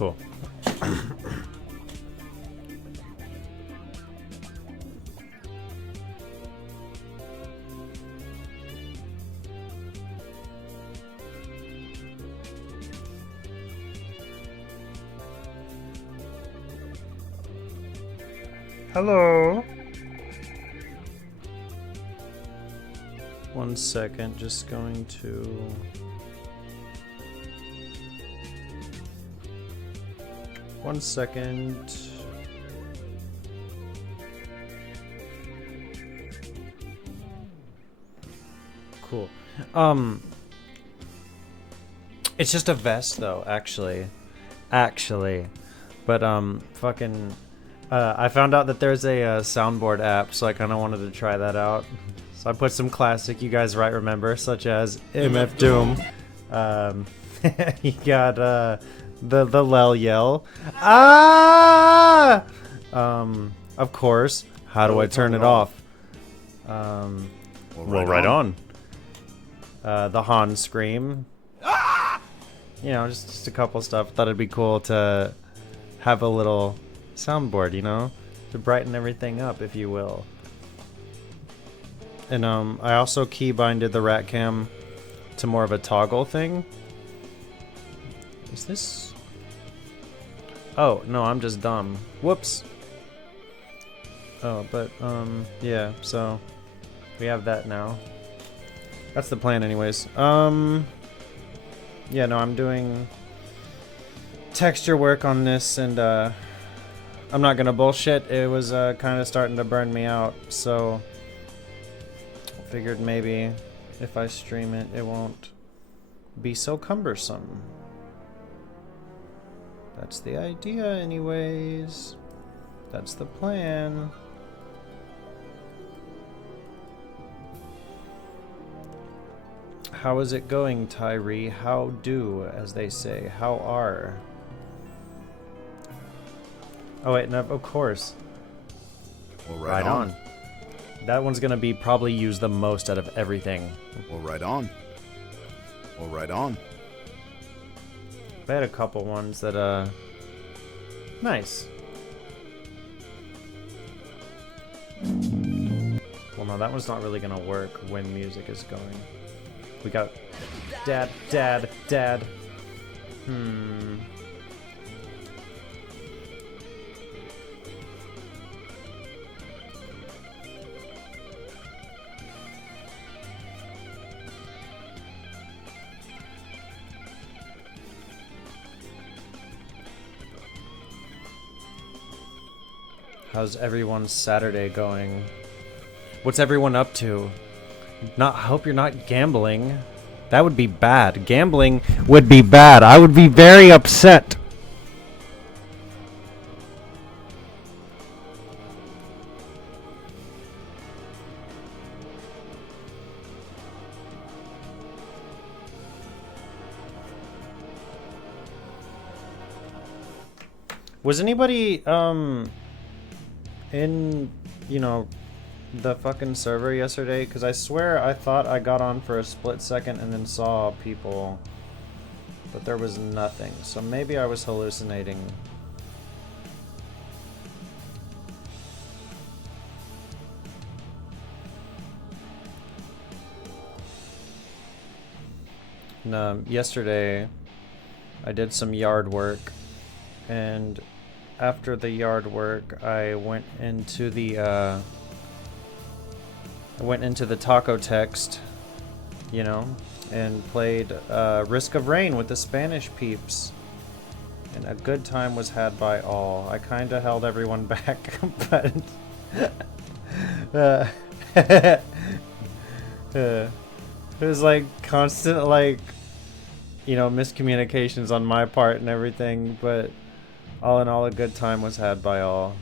Cool. Hello. 1 second, just going to... One second. Cool. It's just a vest though, actually. But fucking I found out that there's a soundboard app, so I kind of wanted to try that out. So I put some classic you guys might remember, such as MF Doom. You got the Lell yell. Ah! Of course. How do I turn it off? Well, right on. The Han scream. You know, just a couple stuff. Thought it'd be cool to have a little soundboard, you know, to brighten everything up, if you will. And I also keybinded the rat cam to more of a toggle thing. Is this? Oh no, I'm just dumb. Whoops. Oh, but yeah. So we have that now. That's the plan, anyways. Yeah, no, I'm doing texture work on this, and I'm not gonna bullshit. It was kind of starting to burn me out, so I figured maybe if I stream it, it won't be so cumbersome. That's the idea, anyways. That's the plan. How is it going, Tyree? How do, as they say. How are? Oh wait, no, of course. Well, right on. That one's gonna be probably used the most out of everything. Well, right on. Well, right on. I had a couple ones that, nice. Well, no, that one's not really gonna work when music is going. We got dad. How's everyone's Saturday going? What's everyone up to? Hope you're not gambling. That would be bad. Gambling would be bad. I would be very upset. Was anybody in, you know, the fucking server yesterday? Because I swear I thought I got on for a split second and then saw people, but there was nothing. So maybe I was hallucinating. No, yesterday I did some yard work, and after the yard work I went into the taco text, you know, and played Risk of Rain with the Spanish peeps. And a good time was had by all. I kind of held everyone back, but it was like constant, like, you know, miscommunications on my part and everything, but all in all, a good time was had by all.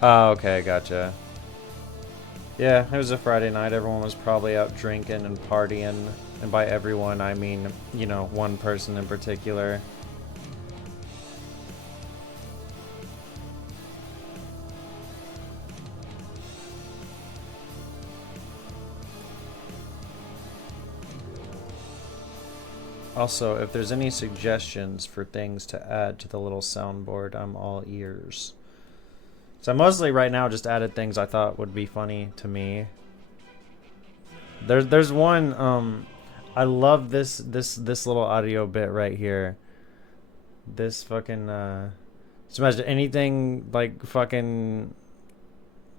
Oh, okay, gotcha. Yeah, it was a Friday night. Everyone was probably out drinking and partying. And by everyone, I mean, you know, one person in particular. Also, if there's any suggestions for things to add to the little soundboard, I'm all ears. So I mostly right now just added things I thought would be funny to me. There's one, I love this little audio bit right here. This fucking, just imagine anything like fucking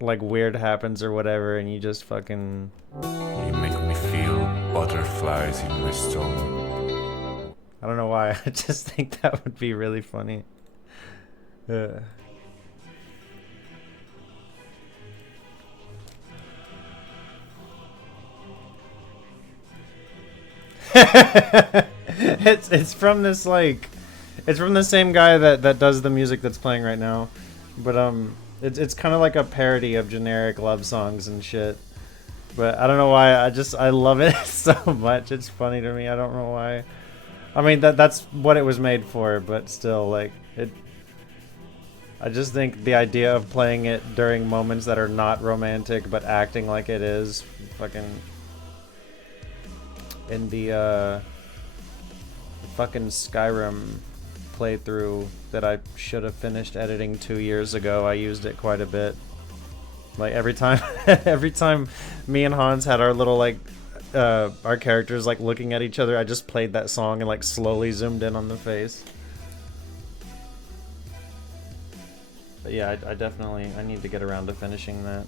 like weird happens or whatever, and you just fucking. You make me feel butterflies in my stomach. I don't know why. I just think that would be really funny. It's from this like, it's from the same guy that does the music that's playing right now, but it's kind of like a parody of generic love songs and shit. But I don't know why. I love it so much. It's funny to me. I don't know why. I mean that's what it was made for, but still, like it. I just think the idea of playing it during moments that are not romantic but acting like it is, fucking. In the fucking Skyrim playthrough that I should have finished editing 2 years ago, I used it quite a bit. Like every time, every time me and Hans had our little like, our characters like looking at each other, I just played that song and like slowly zoomed in on the face. But yeah, I definitely, I need to get around to finishing that.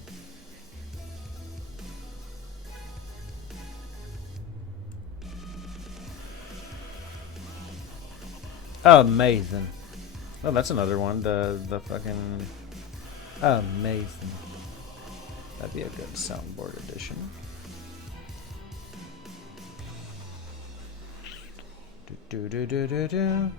Amazing. Oh, that's another one. The fucking amazing. That'd be a good soundboard edition. Do do do do do.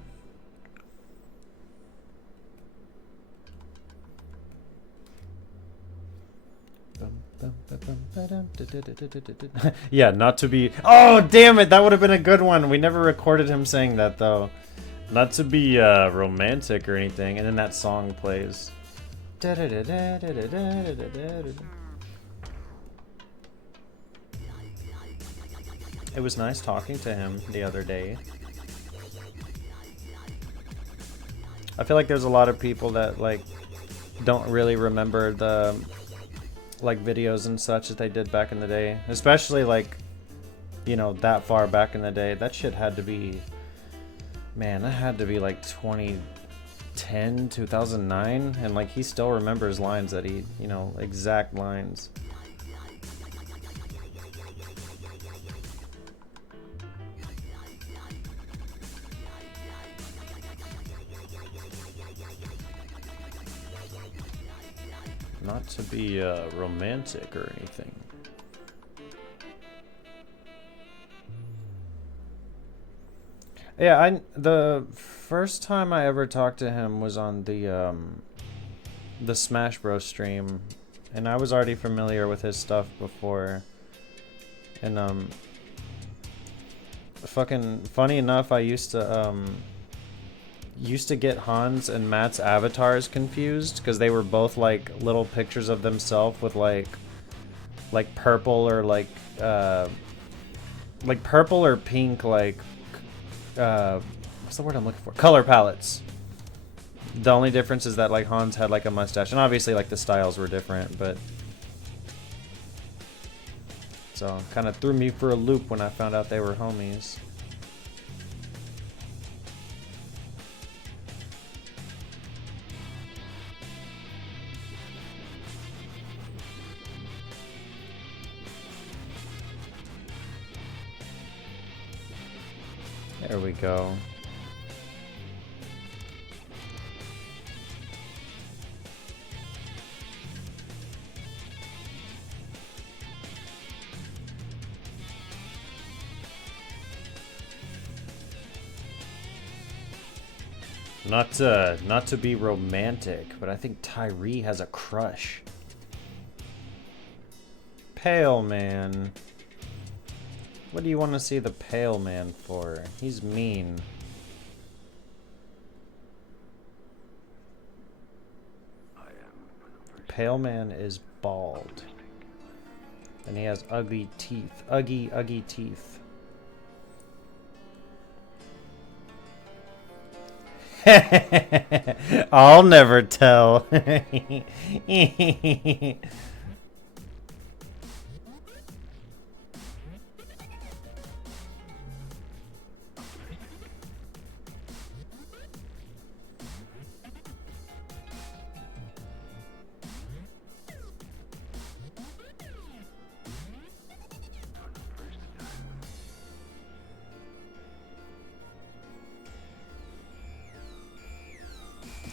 Yeah, not to be. Oh, damn it! That would have been a good one. We never recorded him saying that though. Not to be romantic or anything, and then that song plays. It was nice talking to him the other day. I feel like there's a lot of people that like don't really remember the like videos and such that they did back in the day, especially like, you know, that far back in the day. That shit had to be, man, that had to be like 2010, 2009, and like he still remembers lines that he, you know, exact lines. Not to be romantic or anything. Yeah, the first time I ever talked to him was on the Smash Bros stream, and I was already familiar with his stuff before. And fucking funny enough, I used to get Hans and Matt's avatars confused because they were both like little pictures of themselves with like purple or like purple or pink like what's the word I'm looking for? Color palettes. The only difference is that like Hans had like a mustache, and obviously like the styles were different, but so kind of threw me for a loop when I found out they were homies. There we go. Not to be romantic, but I think Tyree has a crush. Pale man. What do you want to see the pale man for? He's mean. Pale man is bald. And he has ugly teeth. Uggy teeth. I'll never tell.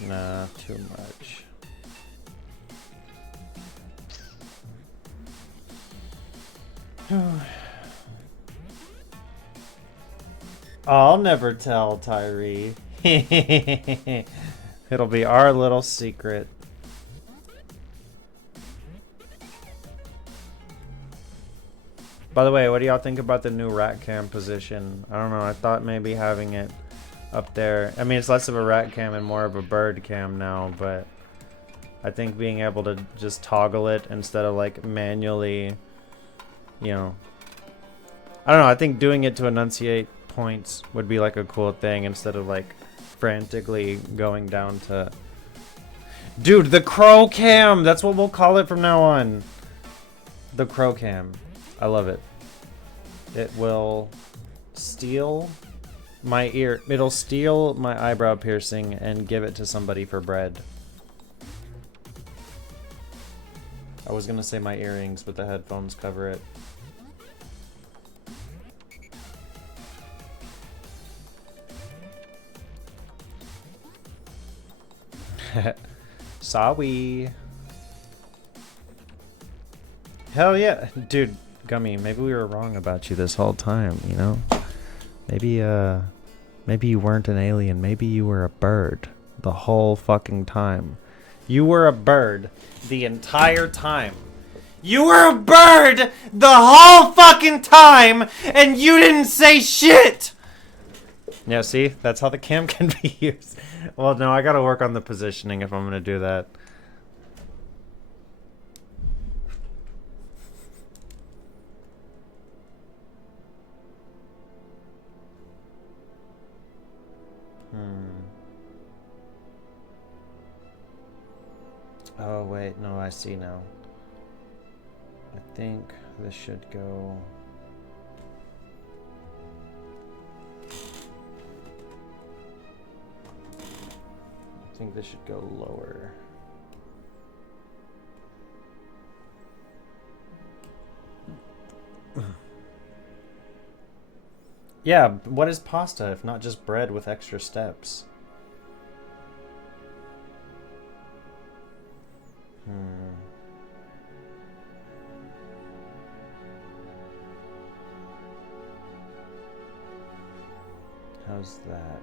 Nah, too much. I'll never tell, Tyree. It'll be our little secret. By the way, what do y'all think about the new rat cam position? I don't know, I thought maybe having it up there. I mean, it's less of a rat cam and more of a bird cam now, but I think being able to just toggle it instead of like manually, you know, I don't know, I think doing it to enunciate points would be like a cool thing instead of like frantically going down to... Dude, the crow cam! That's what we'll call it from now on. The crow cam. I love it. It will steal my ear. It'll steal my eyebrow piercing and give it to somebody for bread. I was gonna say my earrings, but the headphones cover it. Sorry. Hell yeah. Dude, Gummy, maybe we were wrong about you this whole time, you know? Maybe you weren't an alien. Maybe you were a bird the whole fucking time. You were a bird the entire time. You were a bird the whole fucking time, and you didn't say shit! Yeah, see? That's how the cam can be used. Well, no, I gotta work on the positioning if I'm gonna do that. Oh, wait, no, I see now. I think this should go... I think this should go lower. Yeah, what is pasta if not just bread with extra steps? How's that?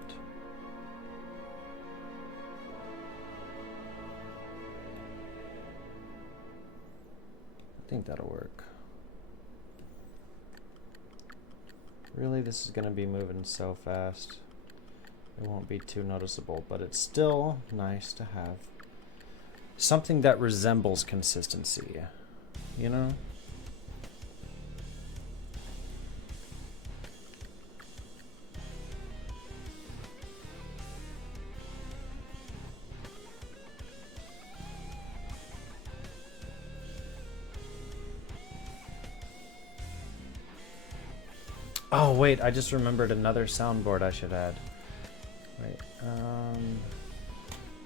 I think that'll work. Really, this is gonna be moving so fast. It won't be too noticeable, but it's still nice to have something that resembles consistency, you know? Oh wait, I just remembered another soundboard I should add. Wait,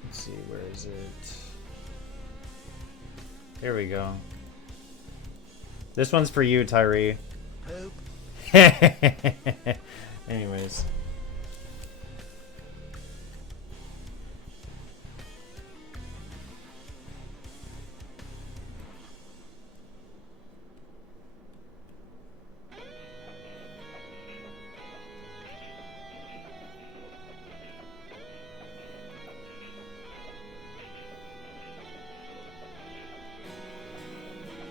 let's see, where is it? Here we go. This one's for you, Tyree. Anyways.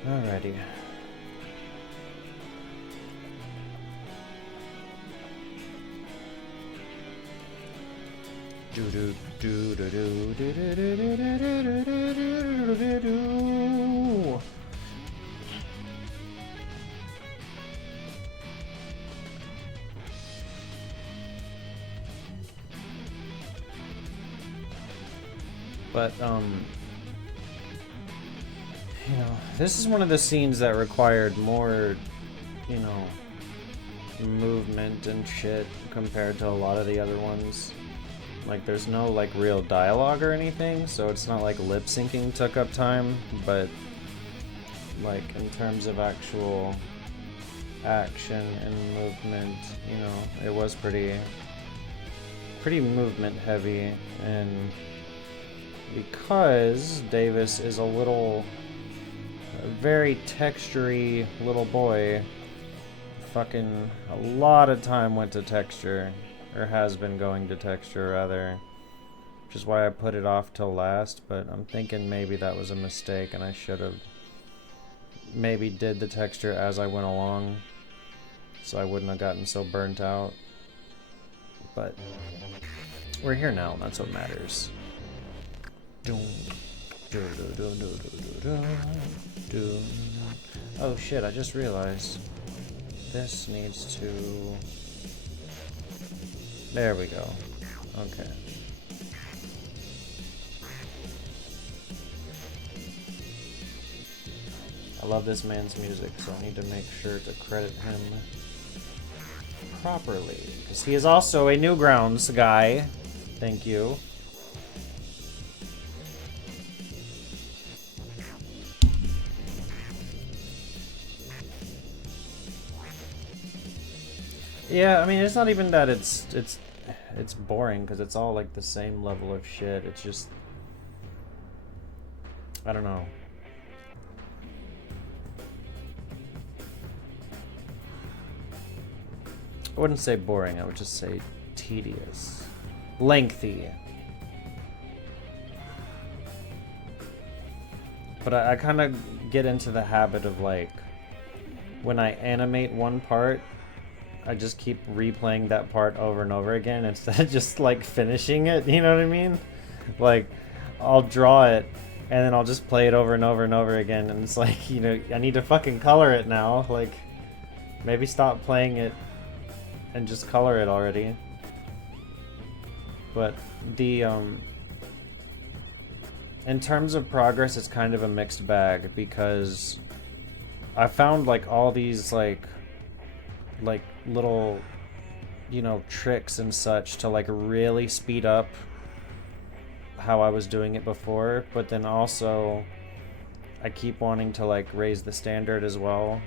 Alrighty. But, you know, this is one of the scenes that required more, you know, movement and shit compared to a lot of the other ones. Like, there's no, like, real dialogue or anything, so it's not like lip syncing took up time, but, like, in terms of actual action and movement, you know, it was pretty movement heavy. And because Davis is a very textury little boy, fucking a lot of time went to texture, or has been going to texture rather, which is why I put it off till last. But I'm thinking maybe that was a mistake and I should have maybe did the texture as I went along, so I wouldn't have gotten so burnt out. But we're here now, and that's what matters. Oh shit, I just realized this needs to... There we go. Okay. I love this man's music, so I need to make sure to credit him properly, because he is also a Newgrounds guy. Thank you. Yeah, I mean, it's not even that it's boring, because it's all like the same level of shit. It's just, I don't know. I wouldn't say boring, I would just say tedious. Lengthy. But I kind of get into the habit of, like, when I animate one part, I just keep replaying that part over and over again instead of just, like, finishing it, you know what I mean? Like, I'll draw it, and then I'll just play it over and over and over again, and it's like, you know, I need to fucking color it now. Like, maybe stop playing it and just color it already. But the in terms of progress, it's kind of a mixed bag, because I found like all these like little, you know, tricks and such to like really speed up how I was doing it before, but then also I keep wanting to like raise the standard as well,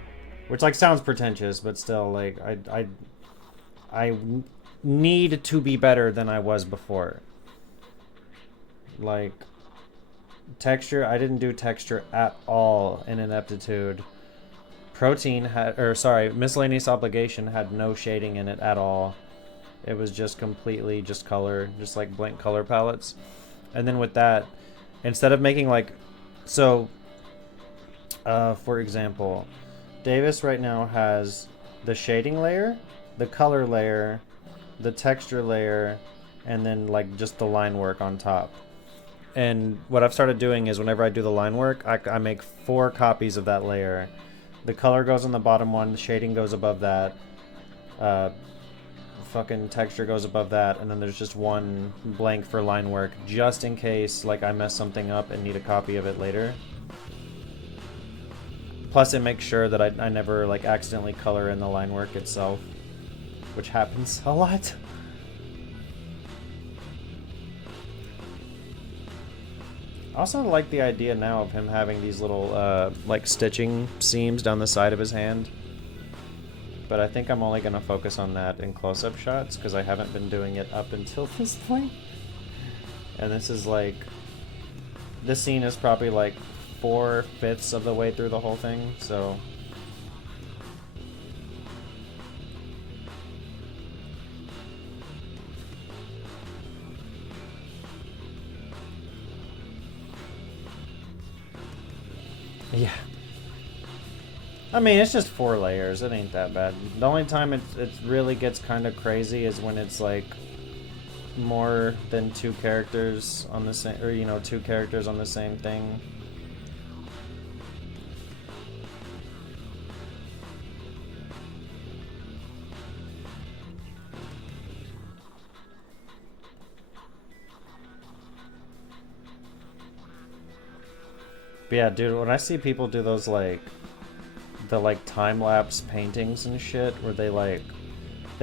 which like sounds pretentious, but still, like, I need to be better than I was before. Like, texture, I didn't do texture at all in Ineptitude. Miscellaneous Obligation had no shading in it at all. It was just completely just color, just like blank color palettes. And then with that, instead of making like, so, for example, Davis right now has the shading layer, the color layer, the texture layer, and then like just the line work on top. And what I've started doing is whenever I do the line work, I make 4 copies of that layer. The color goes on the bottom one, the shading goes above that, fucking texture goes above that, and then there's just one blank for line work, just in case like I mess something up and need a copy of it later. Plus it makes sure that I never like accidentally color in the line work itself, which happens a lot. I also like the idea now of him having these little like stitching seams down the side of his hand, but I think I'm only going to focus on that in close-up shots because I haven't been doing it up until this point. And this is like, this scene is probably like 4/5 of the way through the whole thing, so yeah. I mean, it's just 4 layers. It ain't that bad. The only time it really gets kind of crazy is when it's like more than 2 characters on the same, or, you know, 2 characters on the same thing. But yeah, dude, when I see people do those like the like time-lapse paintings and shit where they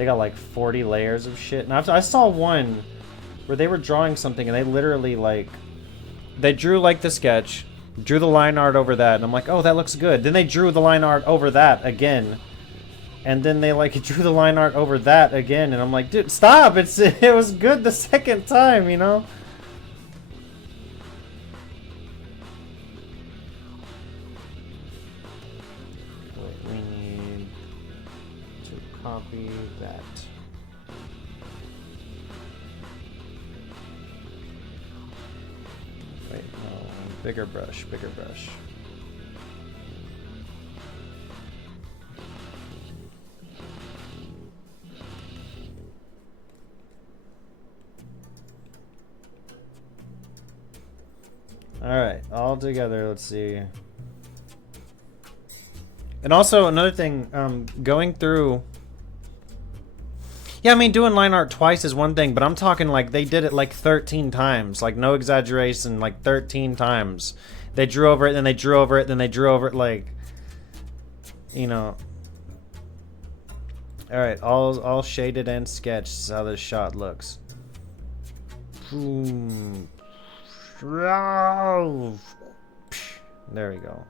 got like 40 layers of shit. And I saw one where they were drawing something and they literally like they drew like the sketch, drew the line art over that, and I'm like, oh, that looks good. Then they drew the line art over that again. And then they like drew the line art over that again, and I'm like, dude, stop! It was good the second time, you know? Wait, we need to copy that. Wait, no, bigger brush, bigger brush. Alright, all together, let's see. And also, another thing, going through... Yeah, I mean, doing line art twice is one thing, but I'm talking like they did it like 13 times. Like, no exaggeration, like 13 times. They drew over it, then they drew over it, then they drew over it, like... You know... Alright, all shaded and sketched is how this shot looks. Boom. There we go.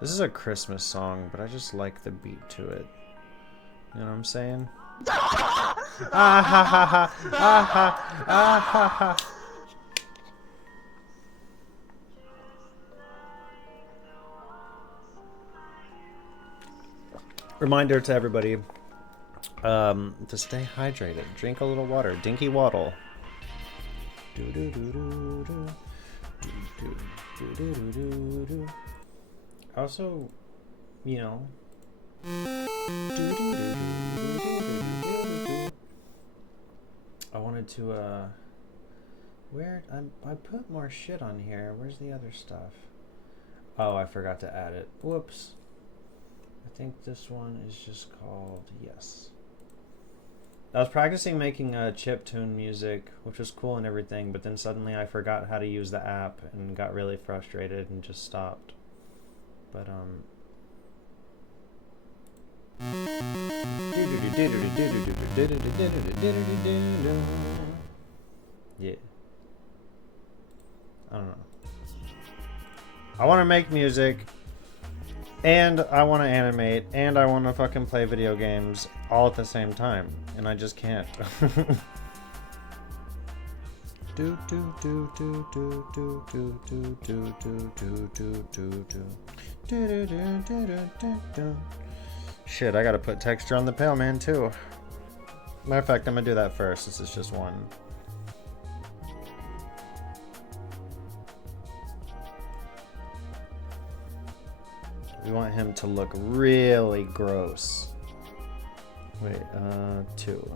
This is a Christmas song, but I just like the beat to it. You know what I'm saying? Ah ha ha ha! Ah ha! Ah ha ha! Reminder to everybody to stay hydrated. Drink a little water. Dinky waddle. Also, you know. I wanted to, where, I put more shit on here. Where's the other stuff? Oh, I forgot to add it. Whoops. I think this one is just called Yes. I was practicing making chiptune music, which was cool and everything, but then suddenly I forgot how to use the app and got really frustrated and just stopped. But yeah. I don't know. I want to make music, and I want to animate, and I want to fucking play video games all at the same time, and I just can't. Shit, I gotta put texture on the Pale Man too. Matter of fact, I'm gonna do that first. This is just one. We want him to look really gross. Wait, 2.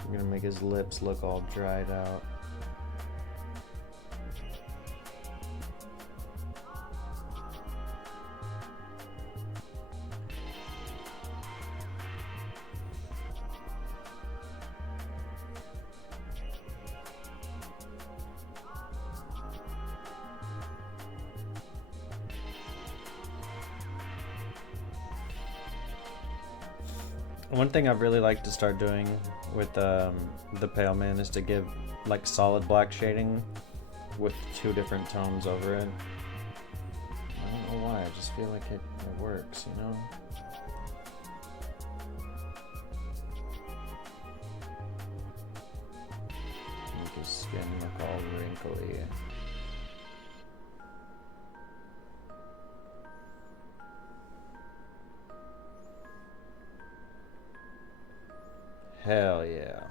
I'm gonna make his lips look all dried out. One thing I'd really like to start doing with the Pale Man is to give like solid black shading with 2 different tones over it. I don't know why, I just feel like it works, you know? Make his skin look all wrinkly. Hell yeah.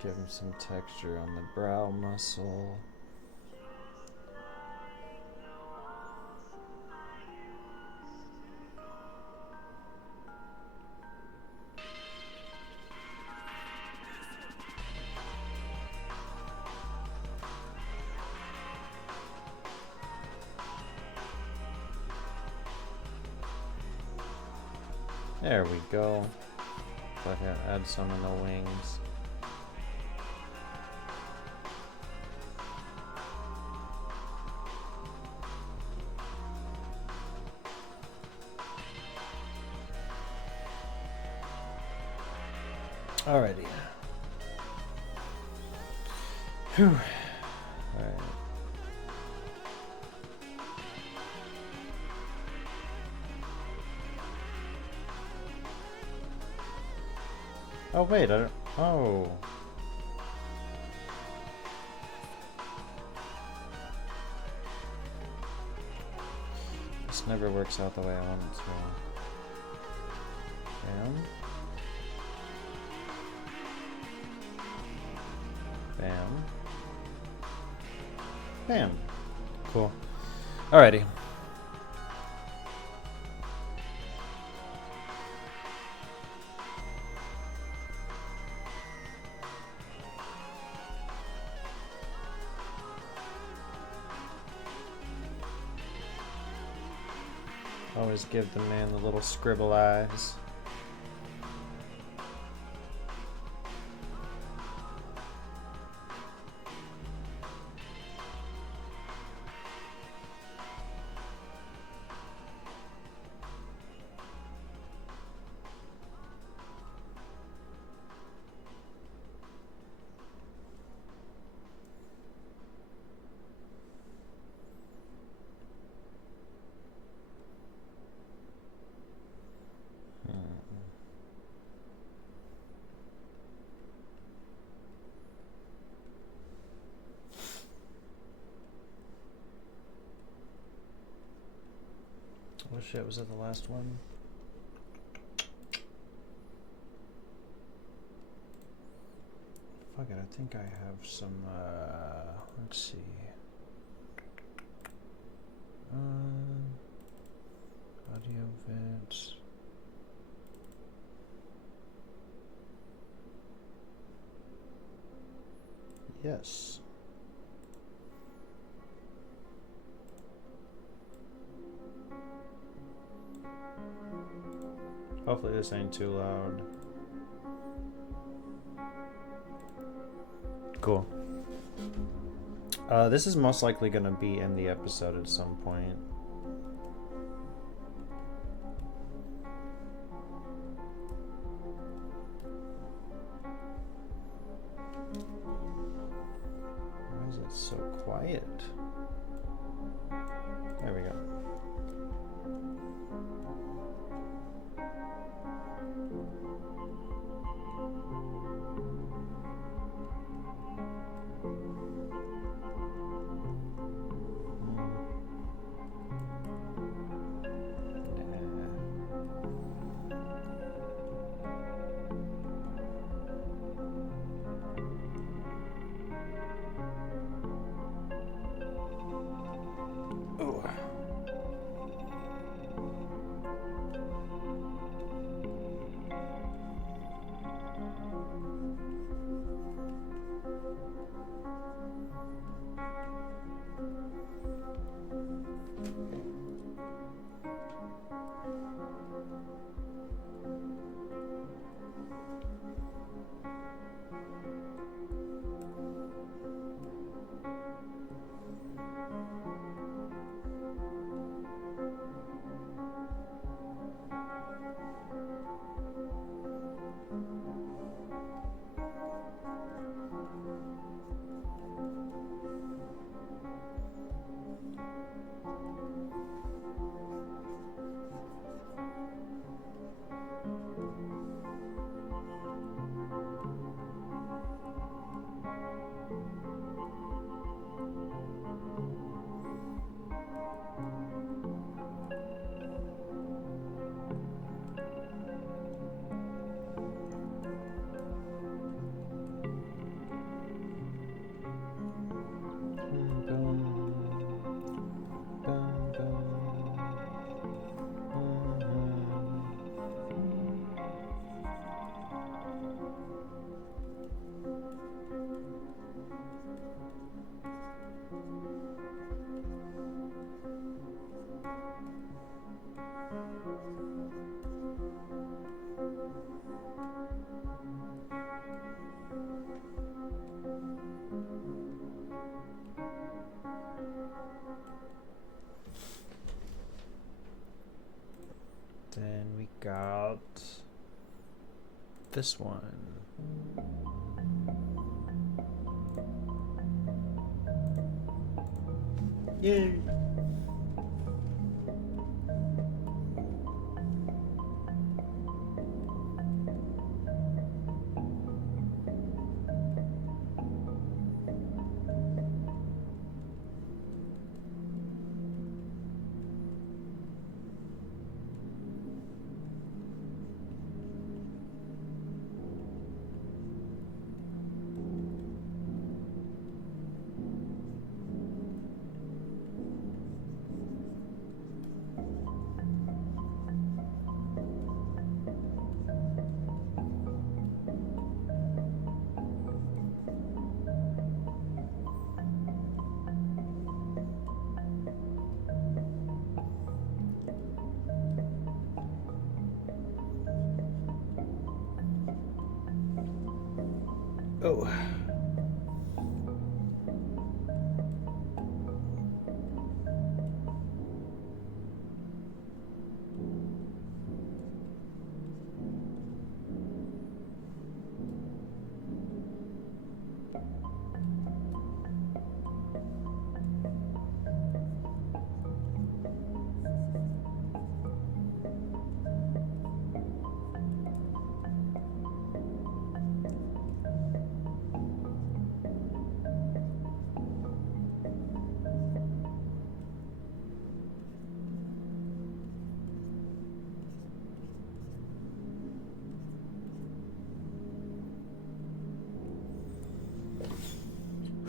Give him some texture on the brow muscle. There we go. Go ahead, add some in the wings. Alrighty. Whew. Alright. Oh wait, I don't... Oh. This never works out the way I want it to. Bam. Bam. Bam. Cool. Alrighty. Always give the man the little scribble eyes. Oh shit, was that the last one? Fuck it, I think I have some, let's see. Audio vids. Yes. Hopefully this ain't too loud. Cool. This is most likely gonna be in the episode at some point. Why is it so quiet? There we go. this one. Yay! Oh.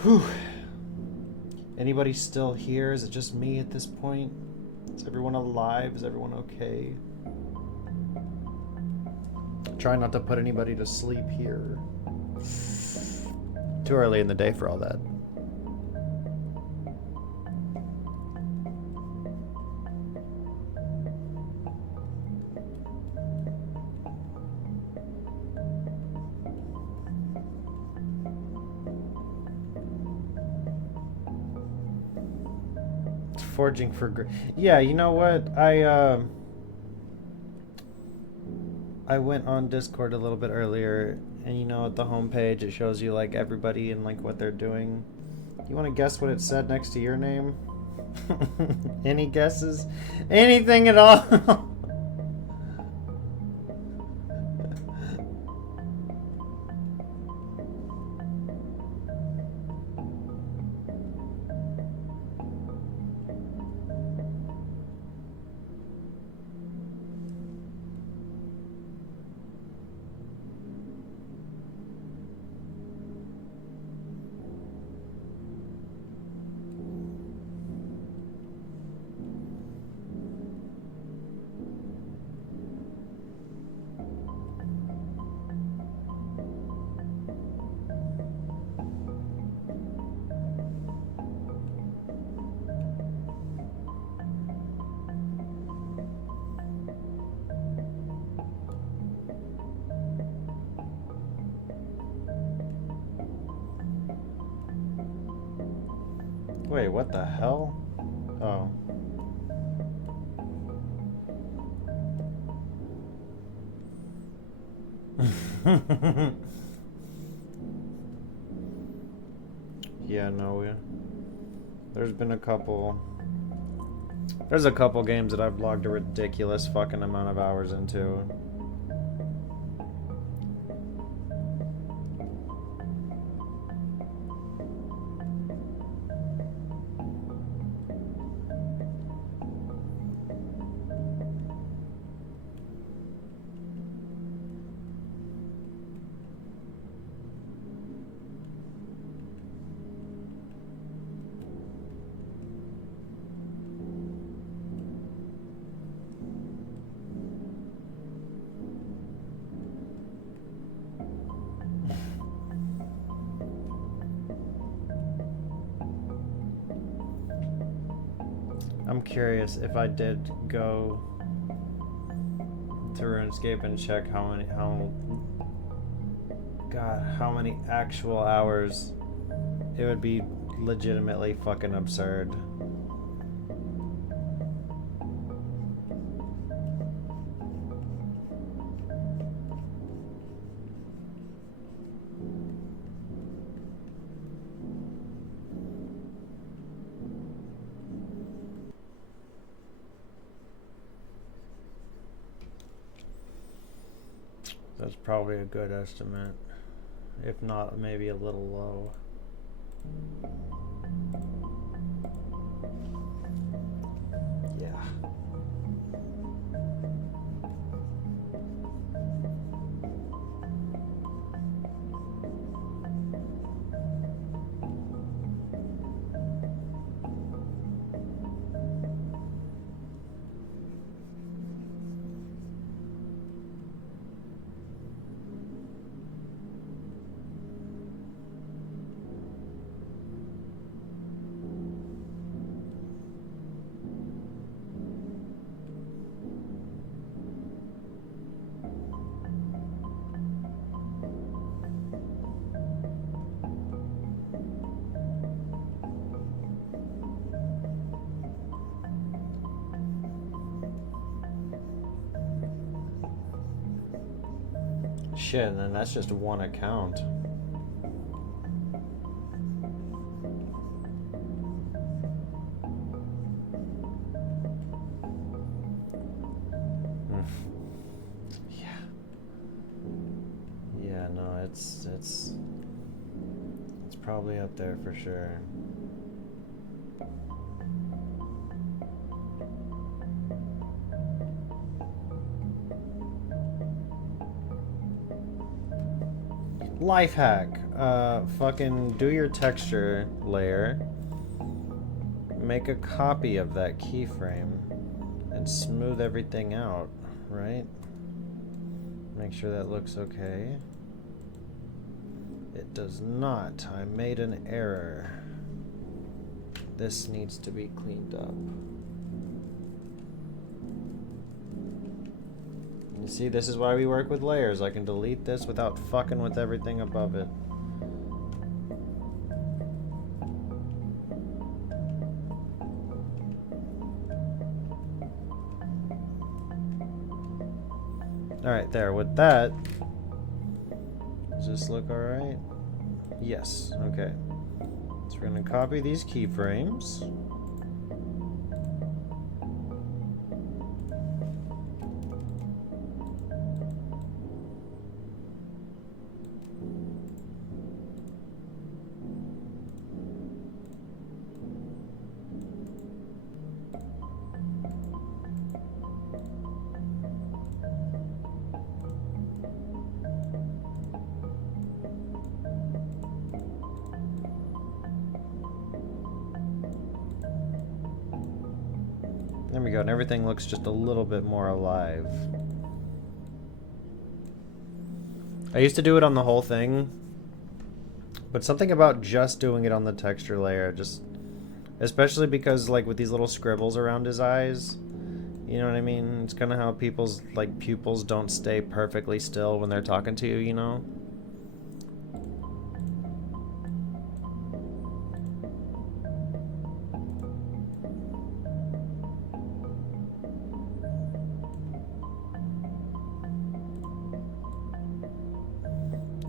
Whew. Anybody still here? Is it just me at this point? Is everyone alive? Is everyone okay? Try not to put anybody to sleep here. Too early in the day for all that. Forging for yeah, you know what? I went on Discord a little bit earlier, and you know at the homepage it shows you like everybody and like what they're doing. You want to guess what it said next to your name? Any guesses? Anything at all? Wait, what the hell? Oh. Yeah, no, there's been a couple. There's a couple games that I've logged a ridiculous fucking amount of hours into. I'm curious if I did go to RuneScape and check how many actual hours, it would be legitimately fucking absurd. That's probably a good estimate. If not, maybe a little low. Yeah. Shit, and then that's just one account. Yeah. Yeah, no, it's probably up there for sure. Life hack. Fucking do your texture layer. Make a copy of that keyframe and smooth everything out, right? Make sure that looks okay. It does not. I made an error. This needs to be cleaned up. You see, this is why we work with layers. I can delete this without fucking with everything above it. Alright, there. With that, does this look alright? Yes. Okay. So we're going to copy these keyframes. There we go, and everything looks just a little bit more alive. I used to do it on the whole thing, but something about just doing it on the texture layer, just especially because like with these little scribbles around his eyes, you know what I mean? It's kind of how people's like pupils don't stay perfectly still when they're talking to you, you know?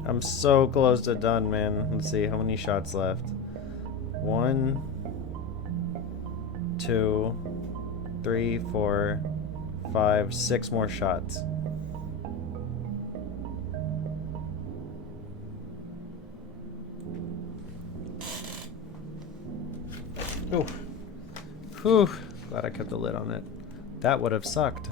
I'm so close to done, man. Let's see, how many shots left? 1, 2, 3, 4, 5, 6 more shots. Ooh. Whew. Glad I kept the lid on it. That would have sucked.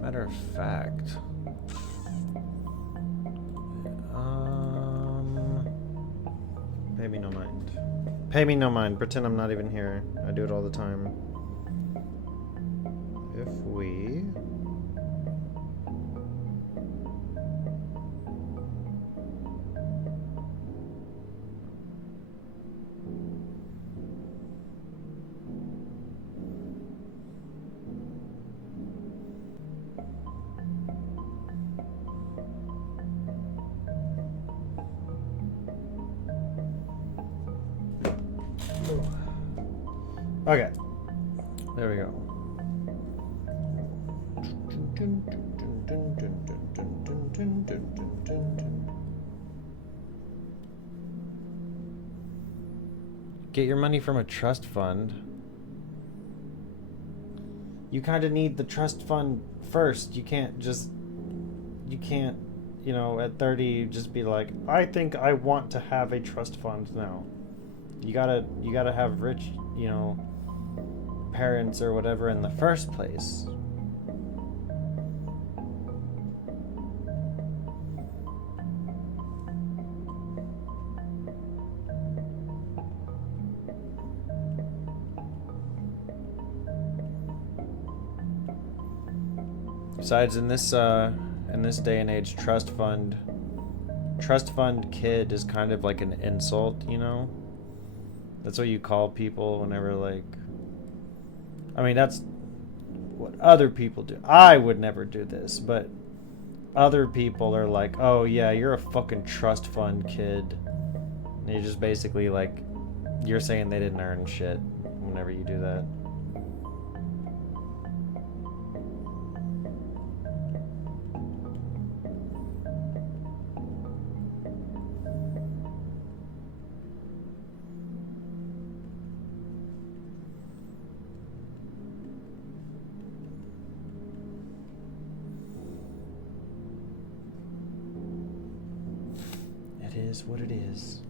Matter of fact, pay me no mind. Pay me no mind. Pretend I'm not even here. I do it all the time. If we Okay. There we go. Get your money from a trust fund. You kind of need the trust fund first. You can't, you know, at 30 just be like, I think I want to have a trust fund now. You gotta have rich, you know, parents or whatever in the first place. Besides, in this day and age, trust fund kid is kind of like an insult, you know? That's what you call people whenever, like, I mean, that's what other people do. I would never do this, but other people are like, oh yeah, you're a fucking trust fund kid. And you just basically, like, you're saying they didn't earn shit whenever you do that. It is what it is.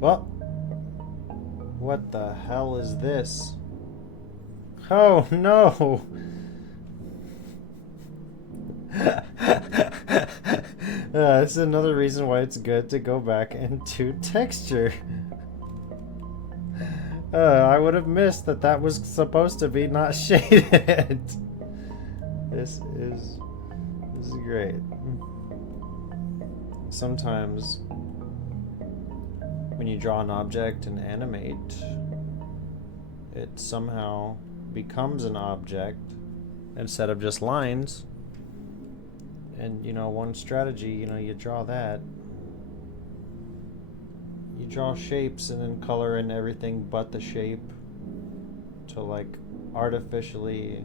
Well, what the hell is this? Oh no! This is another reason why it's good to go back into texture. I would have missed that was supposed to be not shaded. This is great. Sometimes when you draw an object and animate, it somehow becomes an object instead of just lines. And, you know, one strategy, you know, you draw that. You draw shapes and then color in everything but the shape to, like, artificially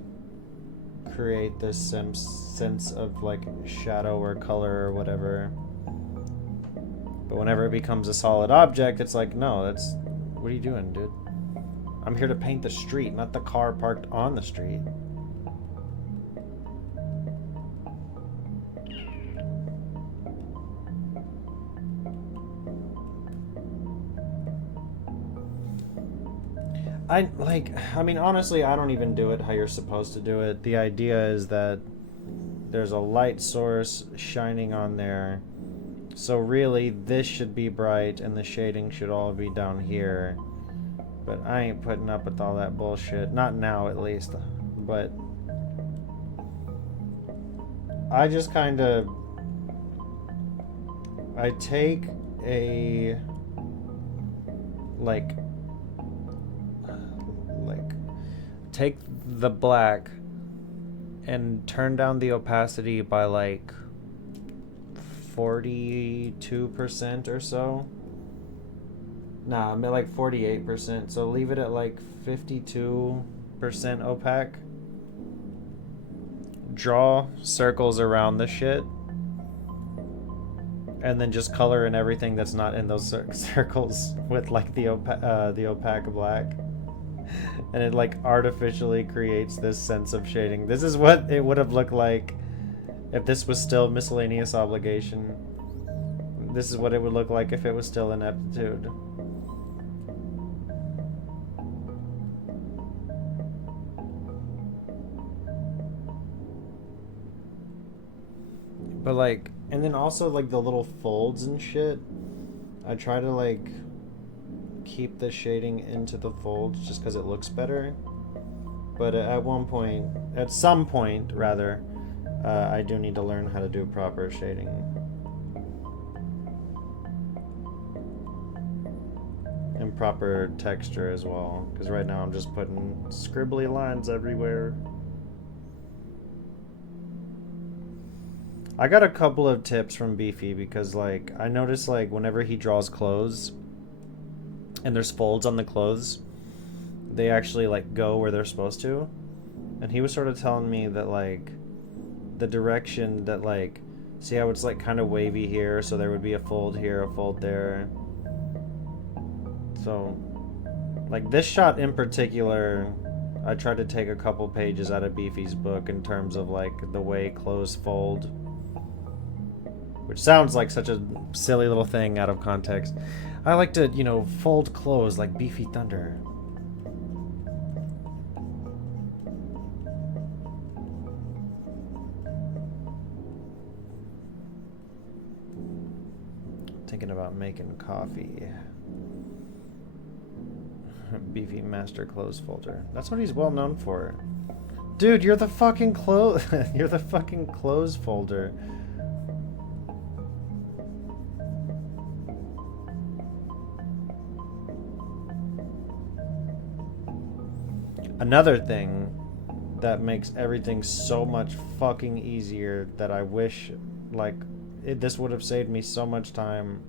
create this sense of, like, shadow or color or whatever. But whenever it becomes a solid object, it's like, no, that's... What are you doing, dude? I'm here to paint the street, not the car parked on the street. I mean, honestly, I don't even do it how you're supposed to do it. The idea is that there's a light source shining on there. So really, this should be bright and the shading should all be down here. But I ain't putting up with all that bullshit. Not now, at least. But I just kind of... I take a... Like... Take the black and turn down the opacity by like 42% or so. Nah, I'm at like 48%, so leave it at like 52% opaque. Draw circles around the shit. And then just color in everything that's not in those circles with like the opaque black. And it like artificially creates this sense of shading. This is what it would have looked like if this was still miscellaneous obligation. This is what it would look like if it was still ineptitude. But like, and then also like the little folds and shit, I try to like keep the shading into the folds just because it looks better. But at some point rather, I do need to learn how to do proper shading. And proper texture as well, because right now I'm just putting scribbly lines everywhere. I got a couple of tips from Beefy because like I noticed like whenever he draws clothes and there's folds on the clothes, they actually like go where they're supposed to. And he was sort of telling me that like the direction that like, see how it's like kind of wavy here, so there would be a fold here, a fold there. So like this shot in particular, I tried to take a couple pages out of Beefy's book in terms of like the way clothes fold. Which sounds like such a silly little thing out of context. I like to, you know, fold clothes like Beefy Thunder. Thinking about making coffee. Beefy Master Clothes Folder. That's what he's well known for. Dude, you're the fucking you're the fucking clothes folder. Another thing that makes everything so much fucking easier that I wish, like, this would have saved me so much time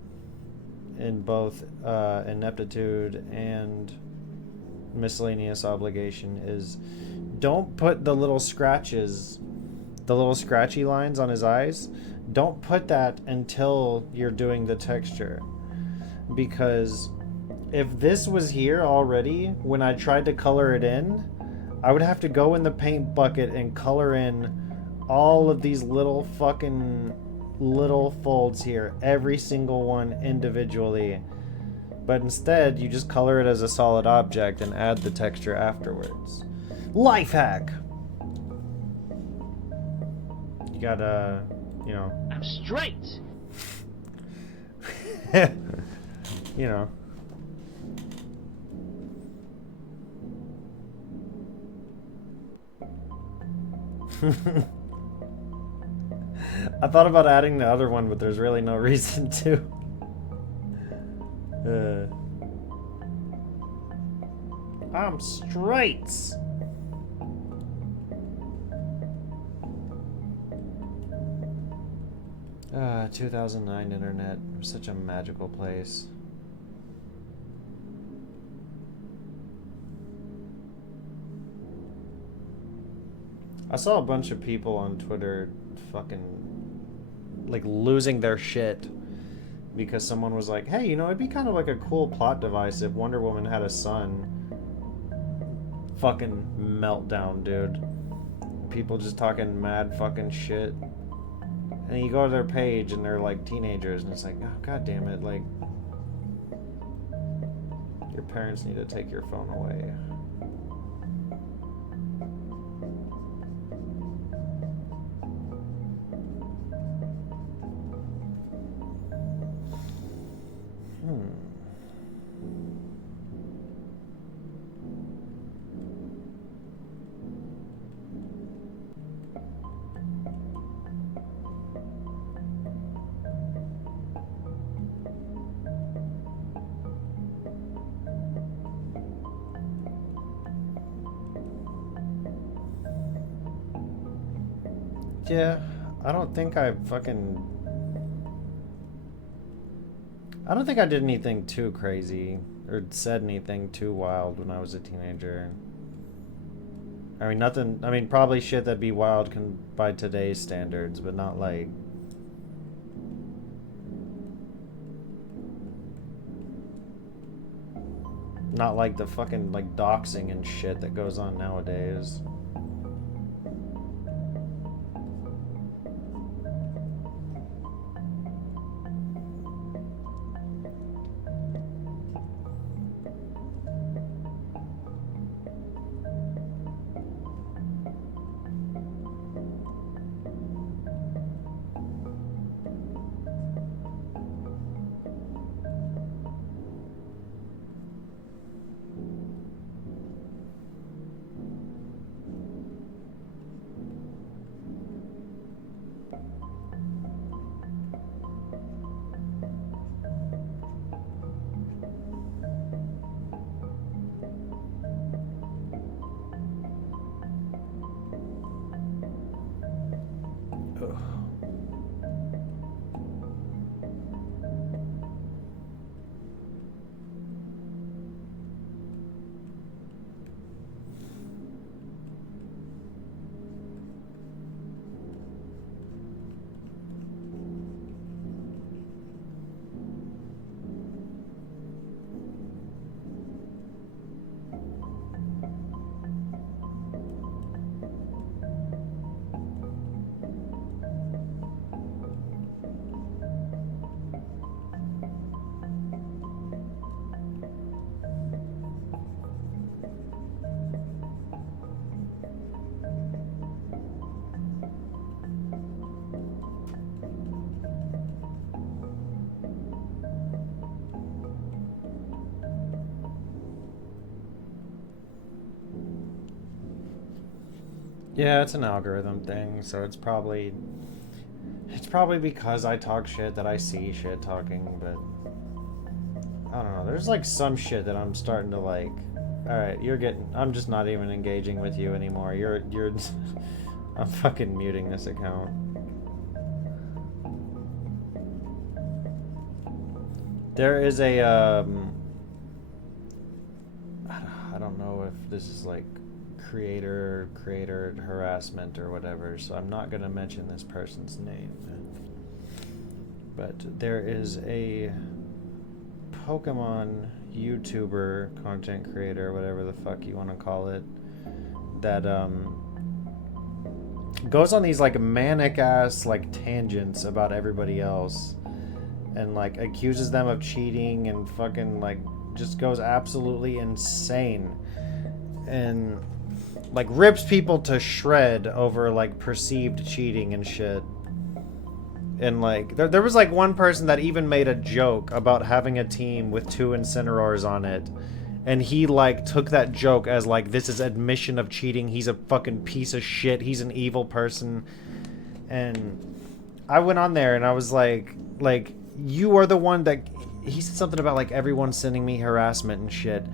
in both ineptitude and miscellaneous obligation is don't put the little scratches, the little scratchy lines on his eyes, don't put that until you're doing the texture. Because if this was here already, when I tried to color it in, I would have to go in the paint bucket and color in all of these little fucking little folds here, every single one individually. But instead, you just color it as a solid object and add the texture afterwards. Life hack! You gotta, you know... I'm straight! You know... I thought about adding the other one, but there's really no reason to. I'm straight. 2009 internet, such a magical place. I saw a bunch of people on Twitter fucking like losing their shit because someone was like, hey, you know, it'd be kind of like a cool plot device if Wonder Woman had a son. Fucking meltdown, dude. People just talking mad fucking shit. And you go to their page and they're like teenagers and it's like, oh, god damn it, like, your parents need to take your phone away. Yeah, I don't think I fucking... I don't think I did anything too crazy or said anything too wild when I was a teenager. I mean, nothing... I mean, probably shit that'd be wild by today's standards, but not like... Not like the fucking, like, doxing and shit that goes on nowadays. Yeah, it's an algorithm thing, so it's probably because I talk shit that I see shit talking, but I don't know. There's like some shit that I'm starting to like. All right, I'm just not even engaging with you anymore. You're I'm fucking muting this account. There is a I don't know if this is like creator harassment or whatever, so I'm not gonna mention this person's name. But there is a Pokemon YouTuber, content creator, whatever the fuck you want to call it, that goes on these like manic ass like tangents about everybody else and like accuses them of cheating and fucking like just goes absolutely insane and like rips people to shred over like perceived cheating and shit. And like there was like one person that even made a joke about having a team with 2 Incineroars on it, and he like took that joke as like, this is admission of cheating, he's a fucking piece of shit, he's an evil person. And I went on there and I was like you are the one that, he said something about like everyone sending me harassment and shit,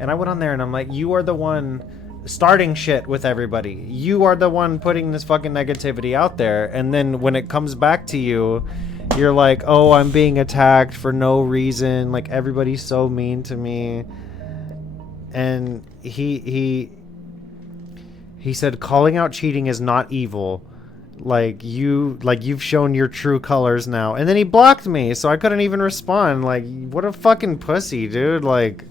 and I went on there and I'm like, you are the one starting shit with everybody. You are the one putting this fucking negativity out there, and then when it comes back to you, you're like, oh, I'm being attacked for no reason, like everybody's so mean to me. And he said calling out cheating is not evil, like you've shown your true colors now. And then he blocked me, so I couldn't even respond. Like, what a fucking pussy, dude. Like,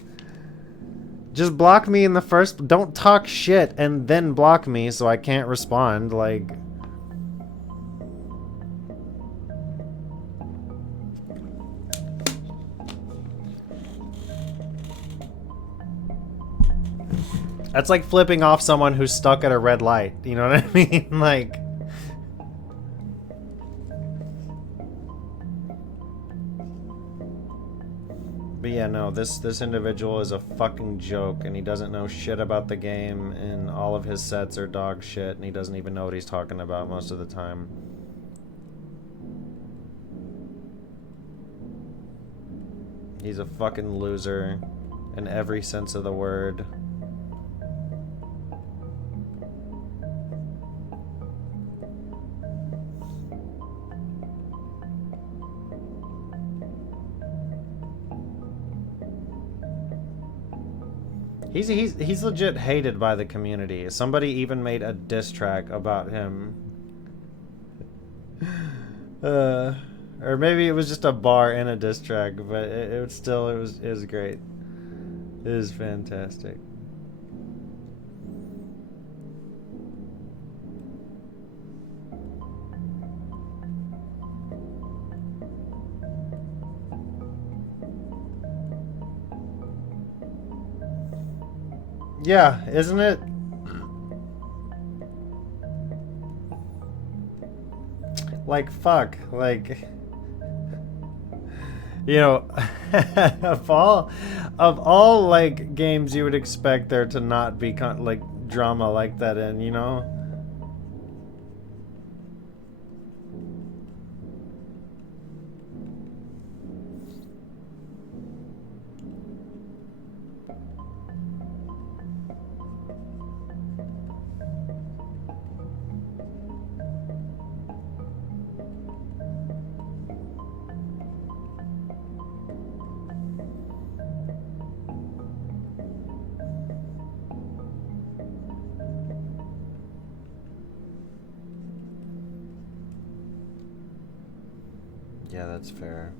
just block me in the first... Don't talk shit and then block me so I can't respond. Like... That's like flipping off someone who's stuck at a red light. You know what I mean? Like... But yeah, no, this individual is a fucking joke, and he doesn't know shit about the game, and all of his sets are dog shit, and he doesn't even know what he's talking about most of the time. He's a fucking loser in every sense of the word. He's legit hated by the community. Somebody even made a diss track about him. Or maybe it was just a bar in a diss track, but it was great. It was fantastic. Yeah, isn't it? Like, fuck. Like, you know, of all like games you would expect there to not be like drama like that in, you know? Yeah, that's fair.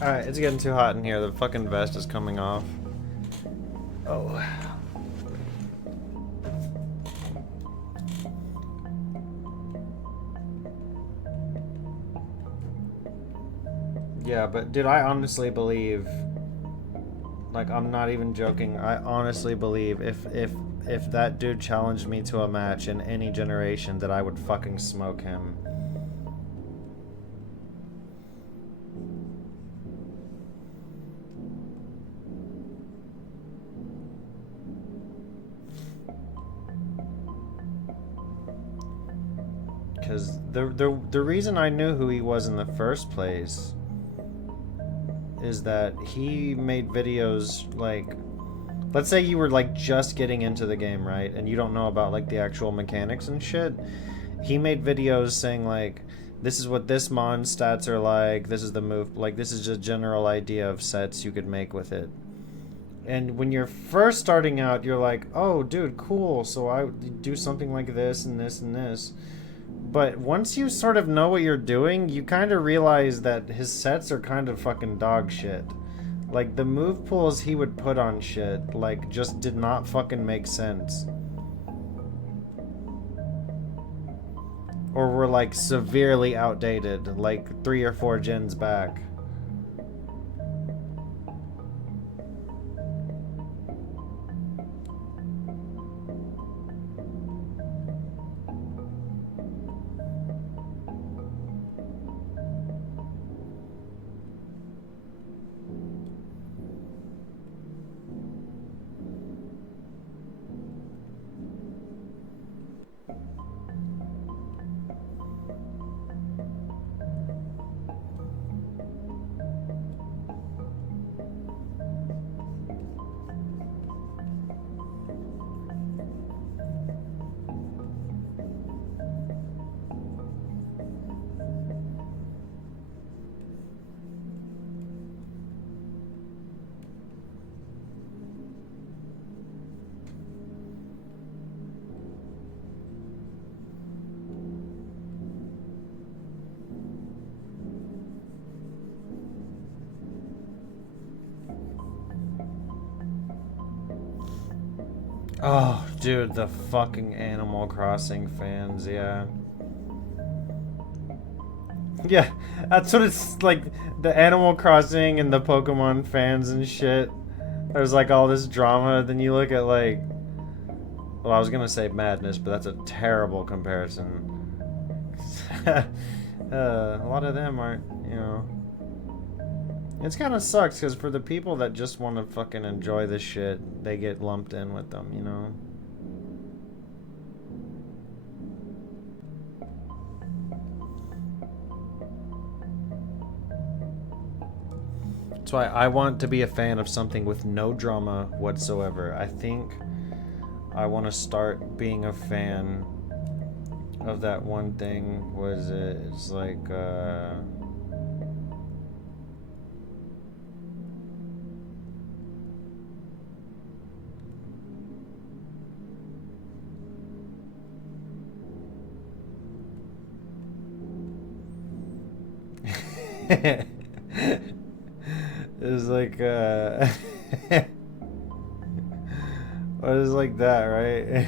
Alright, it's getting too hot in here. The fucking vest is coming off. Oh. Yeah, but dude, I honestly believe, like, I'm not even joking, I honestly believe if that dude challenged me to a match in any generation that I would fucking smoke him. Because the reason I knew who he was in the first place is that he made videos, like, let's say you were like just getting into the game, right, and you don't know about like the actual mechanics and shit. He made videos saying like, this is what this mon stats are like, this is the move, like this is just a general idea of sets you could make with it. And when you're first starting out, you're like, oh dude, cool, so I do something like this and this and this. But once you sort of know what you're doing, you kind of realize that his sets are kind of fucking dog shit. Like, the move pools he would put on shit, like, just did not fucking make sense. Or were, like, severely outdated, like 3 or 4 gens back. Oh, dude, the fucking Animal Crossing fans, yeah. Yeah, that's what it's like, the Animal Crossing and the Pokemon fans and shit. There's like all this drama, then you look at like, well, I was gonna say Madness, but that's a terrible comparison. A lot of them aren't, you know. It's kind of sucks because for the people that just want to fucking enjoy this shit, they get lumped in with them, you know? That's why I want to be a fan of something with no drama whatsoever. I think I want to start being a fan of that one thing. What is it? It's like, it's like, what is like that, right?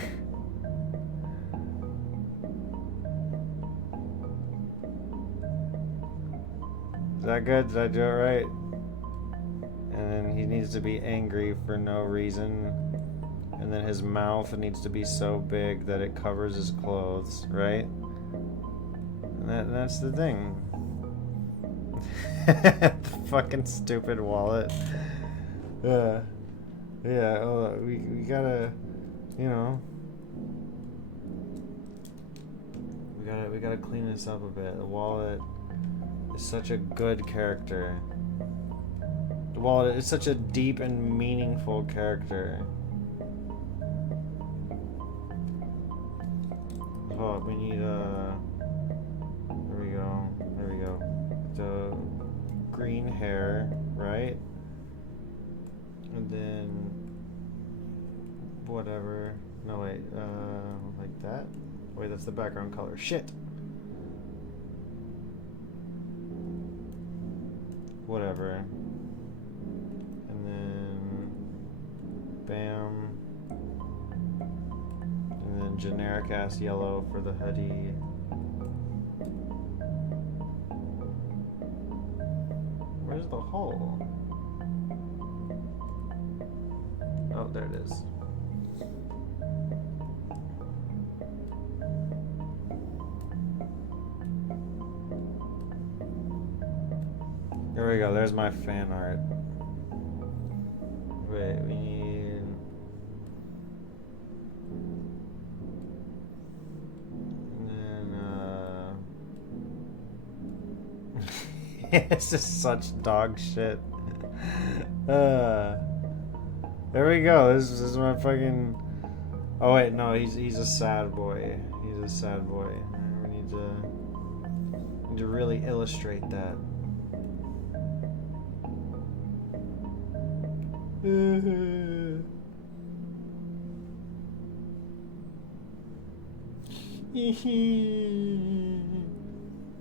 Is that good? Did I do it right? And then he needs to be angry for no reason. And then his mouth needs to be so big that it covers his clothes, right? And that's the thing. The fucking stupid wallet. Yeah. We gotta, you know. We gotta clean this up a bit. The wallet is such a good character. The wallet is such a deep and meaningful character. Oh, we need there we go. The green hair, right? And then whatever. No wait, like that? Wait, that's the background color. Shit. Whatever. And then bam. And then generic ass yellow for the hoodie. Where's the hole? Oh, there it is. There we go, there's my fan art. Wait, we need... And then, it's just such dog shit. There we go, this is my fucking... Oh wait, no, he's a sad boy. He's a sad boy. We need to really illustrate that.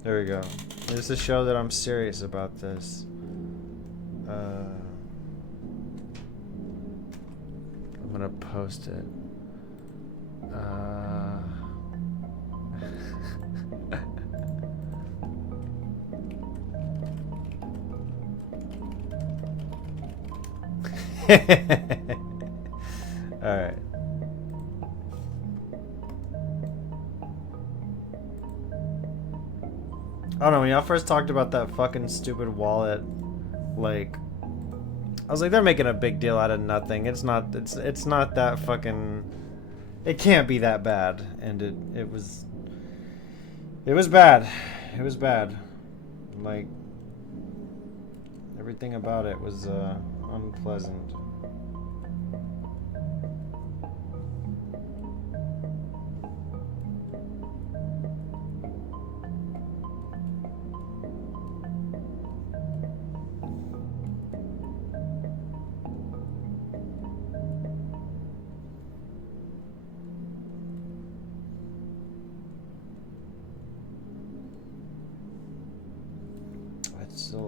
There we go. Just to show that I'm serious about this. I'm gonna post it. Alright. I don't know, when y'all first talked about that fucking stupid wallet, like, I was like, they're making a big deal out of nothing. It's not that fucking, it can't be that bad. And it was bad. It was bad. Like, everything about it was, unpleasant.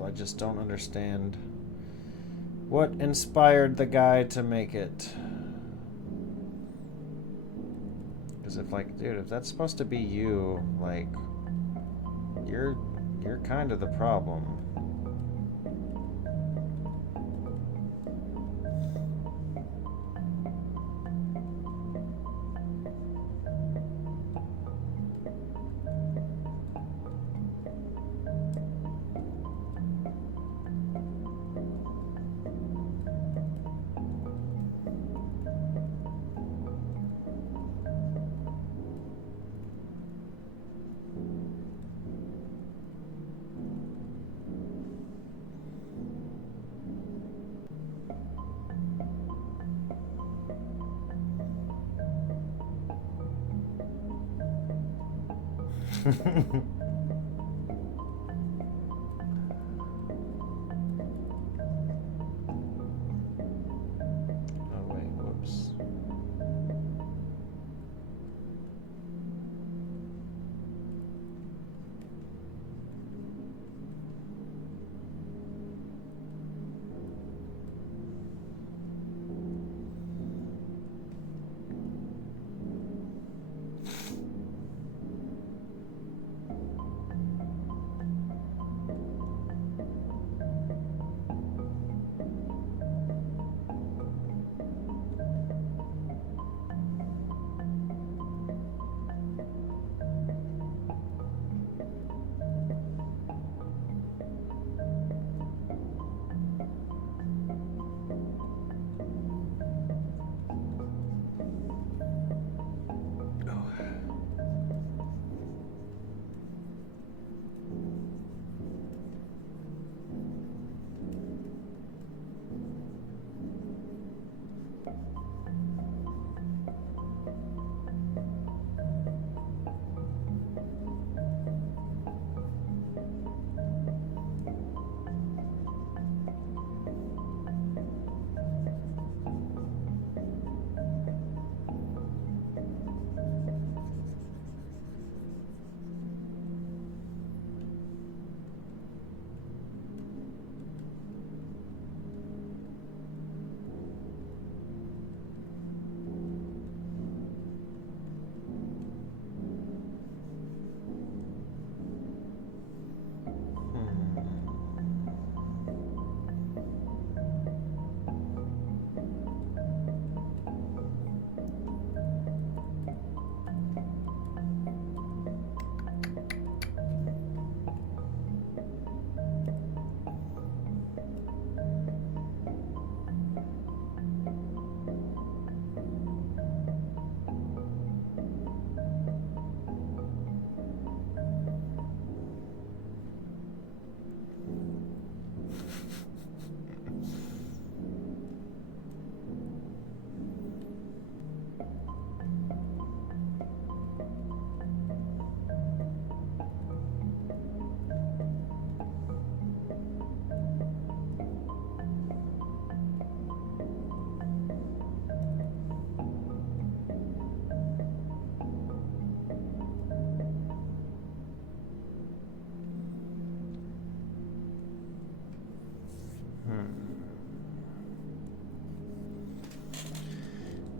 I just don't understand what inspired the guy to make it. Because if, like, dude, if that's supposed to be you, like, you're kind of the problem. Oh wait, whoops.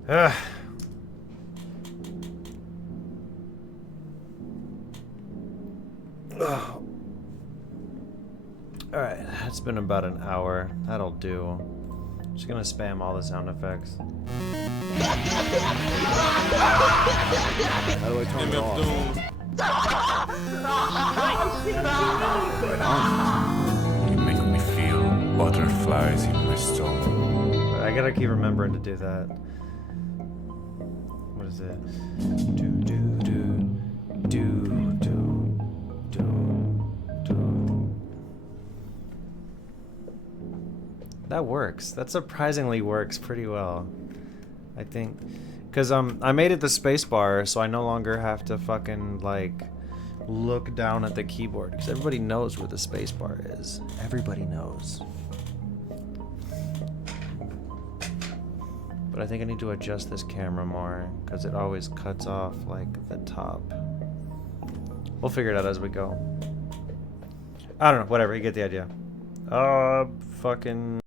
Ugh. Ugh. Alright, it's been about an hour. That'll do. Just gonna spam all the sound effects. How do I turn it off? You make me feel butterflies in my stomach. I gotta keep remembering to do that. What is it? Do do do do do do do. That works. That surprisingly works pretty well. I think, cause I made it the space bar, so I no longer have to fucking like look down at the keyboard, because everybody knows where the space bar is. Everybody knows. But I think I need to adjust this camera more, because it always cuts off like the top. We'll figure it out as we go. I don't know, whatever, you get the idea. Fucking